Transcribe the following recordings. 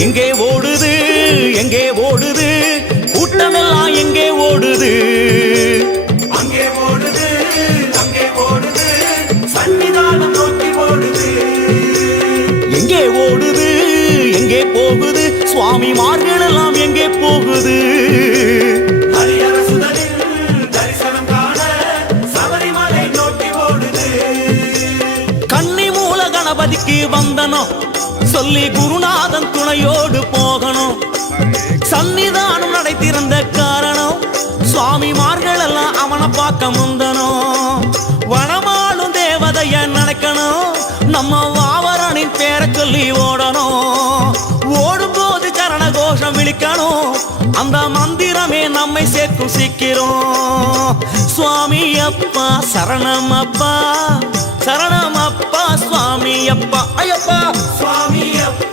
எங்கே ஓடுது? எங்கே ஓடுது? கூட்டமெல்லாம் எங்கே ஓடுது? அங்கே ஓடுது அங்கே ஓடுது. சன்னிதானம் நோக்கி ஓடுது. எங்கே ஓடுது? எங்கே போகுது? சுவாமிமார்கள் எல்லாம் எங்கே போகுது? மூல கணபதிக்கு வந்தனம். சொல்லி குருநாதன் துணையோடு போகணும். சன்னிதானம் நடைத்திருந்த காரணம் சுவாமிமார்கள் எல்லாம் அவனை பார்க்க முந்தனும். வனமாளும் தேவதைய நினைக்கணும் நம்ம வாவரனின் பேரை சொல்லி ஓடணும். ஓடும்போது சரண கோஷம் விழிக்கணும். அந்த மந்திரமே நம்மை சேர்க்கும் சீக்கிரம். சுவாமி அப்பா சரணம் அப்பா சரணம் சுவாமி அப்பா ஐயப்பா. சுவாமி அப்பா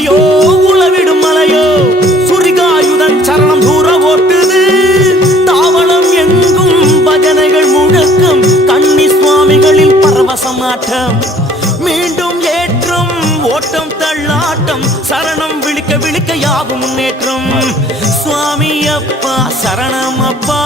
புலியோ உளவிடும் மலையோ சுரிகாயுதன் சரணம் தூர ஓட்டுது. தாவளம் எங்கும் பஜனைகள் முழக்கம் கண்ணி சுவாமிகளின் பரவசமாட்டம் மீண்டும் ஏற்றம் ஓட்டம் தள்ளாட்டம் சரணம் விழிக்க விழிக்க யாவும் முன்னேற்றம். சுவாமி அப்பா சரணம் அப்பா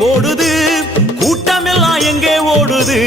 ஓடுது. கூட்டமெல்லாம் எங்கே ஓடுது?